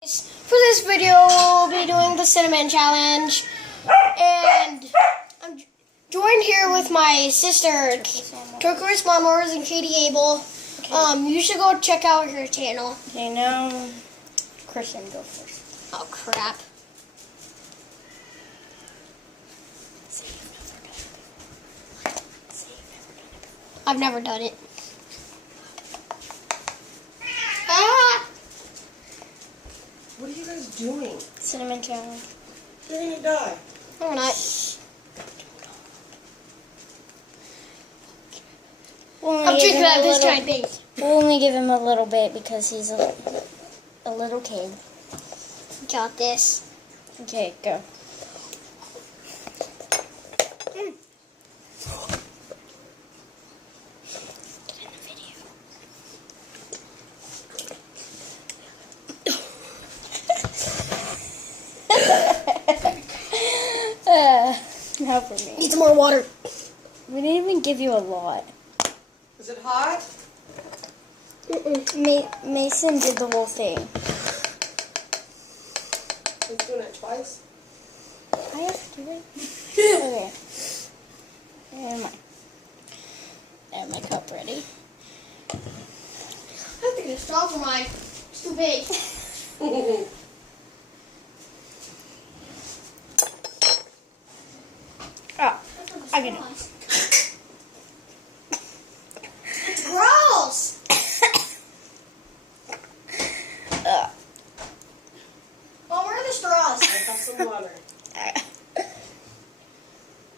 For this video, we'll be doing the cinnamon challenge, and I'm joined here with my sister, turquoiselawnmowers, and Katie Abel. Okay. You should go check out her channel. Okay, now Christian, go first. Oh crap! I've never done it. Ah! What are you guys doing? Cinnamon challenge. You're gonna die. No, we're not. I'm drinking out of this giant thing. We'll only give him a little bit because he's a little kid. Got this. Okay, go. Now for me. Need some more water. We didn't even give you a lot. Is it hot? Mason did the whole thing. He's doing it twice. I have to do it. Okay. And my cup ready. I have to get a straw for mine. It's too big. Oh, I can do it. It's gross. Mom, where are the straws? I have some water. Where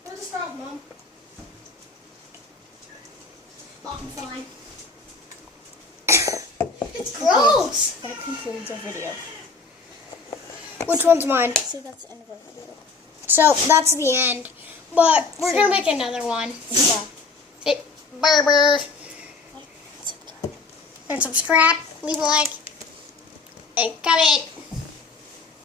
are the straws, Mom? Oh, I'm fine. It's gross. That concludes our video. Which one's mine? So that's the end of our video. So that's the end. But we're gonna make another one. Yeah. Burr. And subscribe, leave a like, and comment.